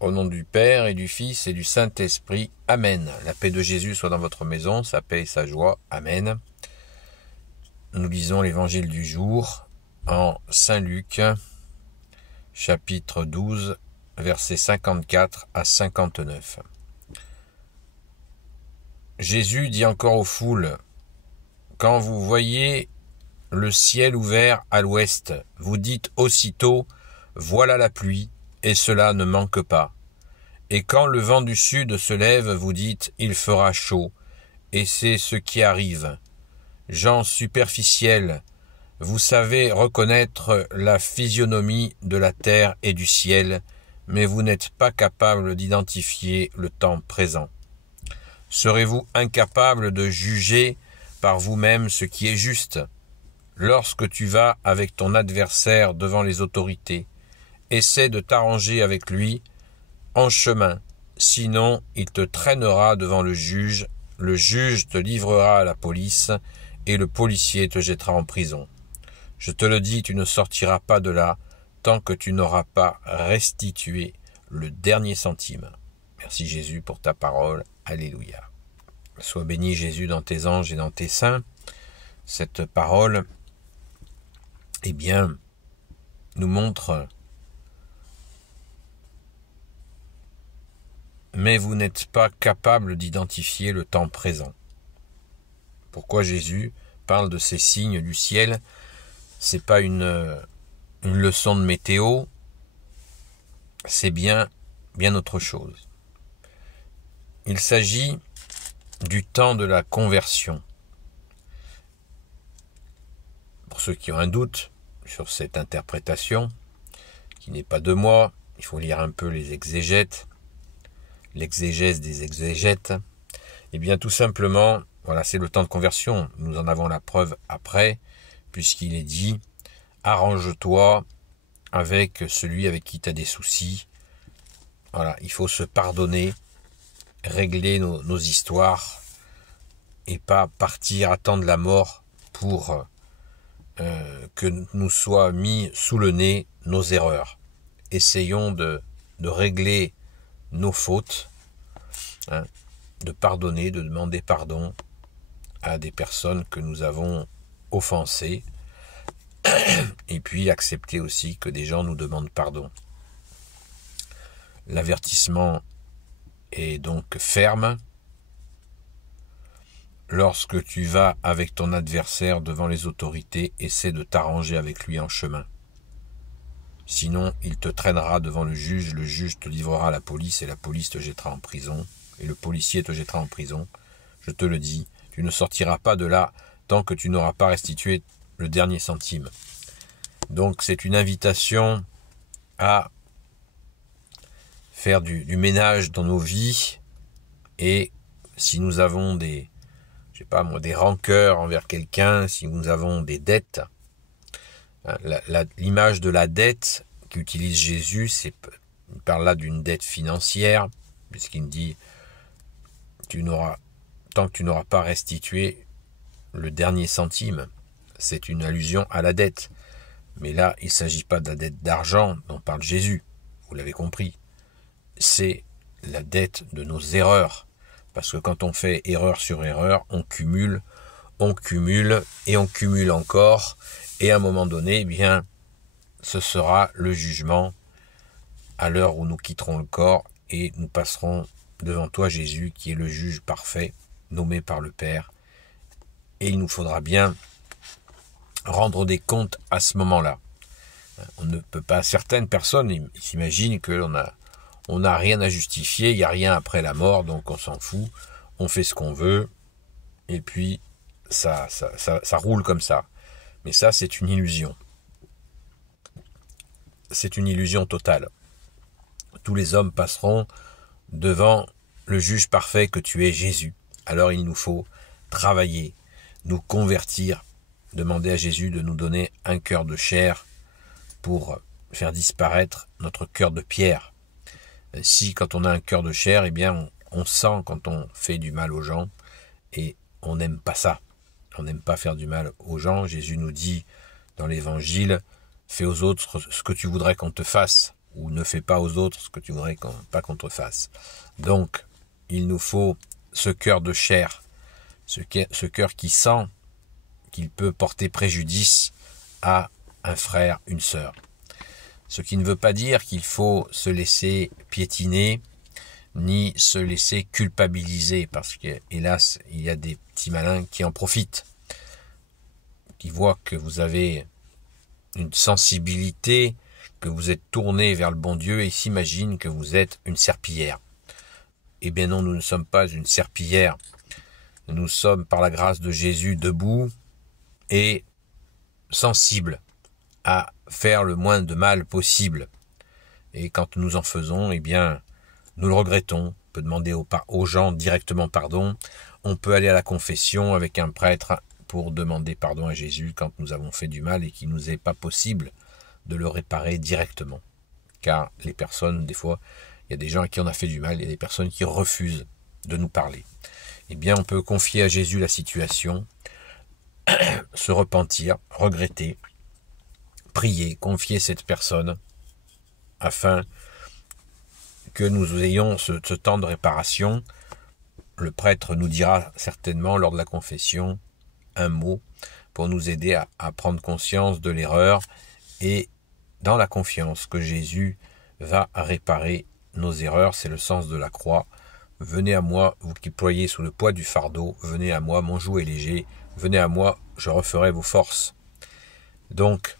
Au nom du Père et du Fils et du Saint-Esprit. Amen. La paix de Jésus soit dans votre maison, sa paix et sa joie. Amen. Nous lisons l'évangile du jour en Saint Luc, chapitre 12, versets 54 à 59. Jésus dit encore aux foules, « Quand vous voyez le ciel ouvert à l'ouest, vous dites aussitôt, voilà la pluie, et cela ne manque pas. Et quand le vent du sud se lève, vous dites, il fera chaud, et c'est ce qui arrive. Gens superficiels, vous savez reconnaître la physionomie de la terre et du ciel, mais vous n'êtes pas capable d'identifier le temps présent. Serez-vous incapable de juger par vous-même ce qui est juste? Lorsque tu vas avec ton adversaire devant les autorités, essaie de t'arranger avec lui en chemin, sinon il te traînera devant le juge te livrera à la police, et le policier te jettera en prison. Je te le dis, tu ne sortiras pas de là tant que tu n'auras pas restitué le dernier centime. Merci Jésus pour ta parole. Alléluia. Sois béni Jésus dans tes anges et dans tes saints. Cette parole, nous montre mais vous n'êtes pas capable d'identifier le temps présent. Pourquoi Jésus parle de ces signes du ciel? C'est pas une leçon de météo, c'est bien autre chose. Il s'agit du temps de la conversion. Pour ceux qui ont un doute sur cette interprétation, qui n'est pas de moi, il faut lire un peu les exégètes, l'exégèse des exégètes, tout simplement, voilà, c'est le temps de conversion. Nous en avons la preuve après, puisqu'il est dit, arrange-toi avec celui avec qui tu as des soucis. Voilà, il faut se pardonner, régler nos histoires, et pas partir attendre la mort pour que nous soient mis sous le nez nos erreurs. Essayons de régler nos fautes, de pardonner, de demander pardon à des personnes que nous avons offensées, et puis accepter aussi que des gens nous demandent pardon. L'avertissement est donc ferme. Lorsque tu vas avec ton adversaire devant les autorités, essaie de t'arranger avec lui en chemin. Sinon, il te traînera devant le juge te livrera à la police, et la police te jettera en prison, et le policier te jettera en prison. Je te le dis, tu ne sortiras pas de là tant que tu n'auras pas restitué le dernier centime. Donc c'est une invitation à faire du ménage dans nos vies, et si nous avons des rancœurs envers quelqu'un, si nous avons des dettes, l'image de la dette qu'utilise Jésus, il parle là d'une dette financière, puisqu'il dit tant que tu n'auras pas restitué le dernier centime. C'est une allusion à la dette. Mais là, il ne s'agit pas de la dette d'argent dont parle Jésus, vous l'avez compris. C'est la dette de nos erreurs. Parce que quand on fait erreur sur erreur, on cumule et on cumule encore. Et à un moment donné, ce sera le jugement à l'heure où nous quitterons le corps et nous passerons devant toi, Jésus, qui est le juge parfait, nommé par le Père. Et il nous faudra bien rendre des comptes à ce moment-là. On ne peut pas, certaines personnes s'imaginent qu'on n'a rien à justifier, il n'y a rien après la mort, donc on s'en fout, on fait ce qu'on veut, et puis ça roule comme ça. Mais ça, c'est une illusion. C'est une illusion totale. Tous les hommes passeront devant le juge parfait que tu es, Jésus. Alors il nous faut travailler, nous convertir, demander à Jésus de nous donner un cœur de chair pour faire disparaître notre cœur de pierre. Si quand on a un cœur de chair, on sent quand on fait du mal aux gens, et on n'aime pas ça. On n'aime pas faire du mal aux gens. Jésus nous dit dans l'évangile, fais aux autres ce que tu voudrais qu'on te fasse. ou ne fais pas aux autres ce que tu voudrais pas qu'on te fasse. Donc, il nous faut ce cœur de chair, ce cœur qui sent qu'il peut porter préjudice à un frère, une sœur. Ce qui ne veut pas dire qu'il faut se laisser piétiner, ni se laisser culpabiliser, parce que, hélas, il y a des petits malins qui en profitent, qui voient que vous avez une sensibilité, que vous êtes tourné vers le bon Dieu et s'imaginent que vous êtes une serpillière. Eh bien non, nous ne sommes pas une serpillière. Nous sommes, par la grâce de Jésus, debout et sensibles à faire le moins de mal possible. Et quand nous en faisons, eh bien, nous le regrettons. On peut demander aux gens directement pardon. On peut aller à la confession avec un prêtre pour demander pardon à Jésus quand nous avons fait du mal et qu'il ne nous est pas possible de le réparer directement. Car les personnes, des fois, il y a des gens à qui on a fait du mal, il y a des personnes qui refusent de nous parler. Eh bien, on peut confier à Jésus la situation, se repentir, regretter, prier, confier cette personne, afin que nous ayons ce temps de réparation. Le prêtre nous dira certainement lors de la confession un mot pour nous aider à prendre conscience de l'erreur et dans la confiance que Jésus va réparer nos erreurs. C'est le sens de la croix. Venez à moi, vous qui ployez sous le poids du fardeau, venez à moi, mon joug est léger, venez à moi, je referai vos forces. Donc,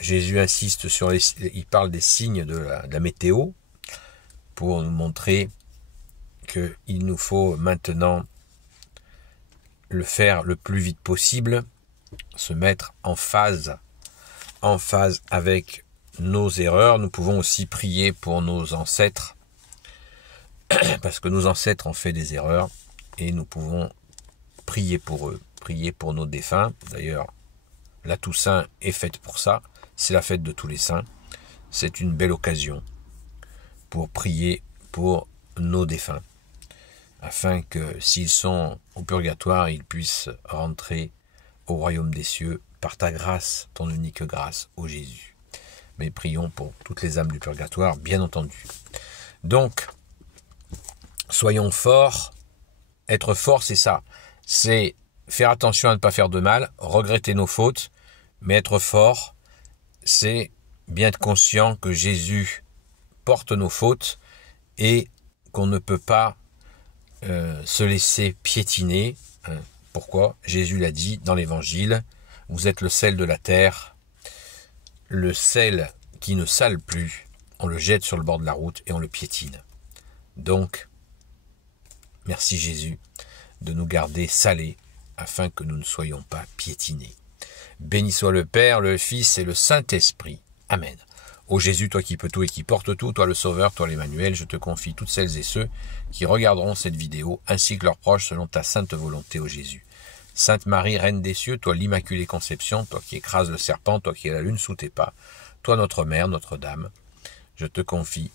Jésus insiste il parle des signes de la météo pour nous montrer qu'il nous faut maintenant le faire le plus vite possible, se mettre en phase avec nos erreurs. Nous pouvons aussi prier pour nos ancêtres, parce que nos ancêtres ont fait des erreurs, et nous pouvons prier pour eux, prier pour nos défunts. D'ailleurs, la Toussaint est faite pour ça, c'est la fête de tous les saints. C'est une belle occasion pour prier pour nos défunts, afin que s'ils sont au purgatoire, ils puissent rentrer au royaume des cieux par ta grâce, ton unique grâce, ô Jésus. Mais prions pour toutes les âmes du purgatoire, bien entendu. Donc, soyons forts. Être fort, c'est ça. C'est faire attention à ne pas faire de mal, regretter nos fautes, mais être fort, c'est bien être conscient que Jésus porte nos fautes et qu'on ne peut pas se laisser piétiner. Pourquoi? Jésus l'a dit dans l'Évangile, vous êtes le sel de la terre, le sel qui ne sale plus, on le jette sur le bord de la route et on le piétine. Donc, merci Jésus de nous garder salés afin que nous ne soyons pas piétinés. Béni soit le Père, le Fils et le Saint-Esprit. Amen. Ô Jésus, toi qui peux tout et qui portes tout, toi le Sauveur, toi l'Emmanuel, je te confie toutes celles et ceux qui regarderont cette vidéo, ainsi que leurs proches, selon ta sainte volonté, ô Jésus. Sainte Marie, Reine des cieux, toi l'Immaculée Conception, toi qui écrases le serpent, toi qui es la lune sous tes pas, toi notre Mère, Notre-Dame, je te confie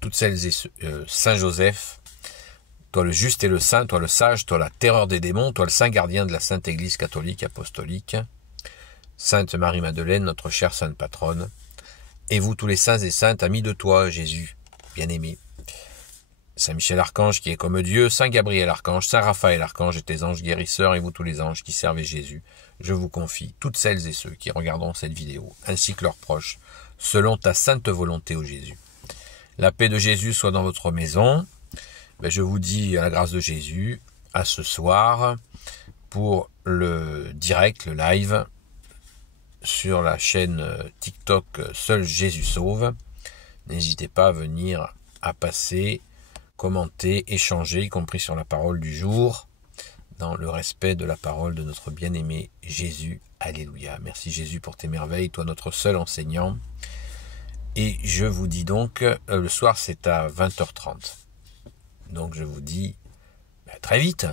toutes celles et ceux, Saint Joseph, toi le juste et le saint, toi le sage, toi la terreur des démons, toi le saint gardien de la Sainte Église catholique apostolique, Sainte Marie-Madeleine, notre chère sainte patronne, et vous tous les saints et saintes, amis de toi, Jésus, bien-aimé, Saint Michel Archange qui est comme Dieu, Saint Gabriel Archange, Saint Raphaël Archange et tes anges guérisseurs, et vous tous les anges qui servez Jésus, je vous confie toutes celles et ceux qui regarderont cette vidéo, ainsi que leurs proches, selon ta sainte volonté, ô Jésus. La paix de Jésus soit dans votre maison. Je vous dis à la grâce de Jésus, à ce soir, pour le direct, le live, sur la chaîne TikTok Seul Jésus Sauve. N'hésitez pas à venir, à passer, commenter, échanger, y compris sur la parole du jour, dans le respect de la parole de notre bien-aimé Jésus. Alléluia. Merci Jésus pour tes merveilles, toi notre seul enseignant. Et je vous dis donc, le soir c'est à 20h30. Donc je vous dis, à très vite.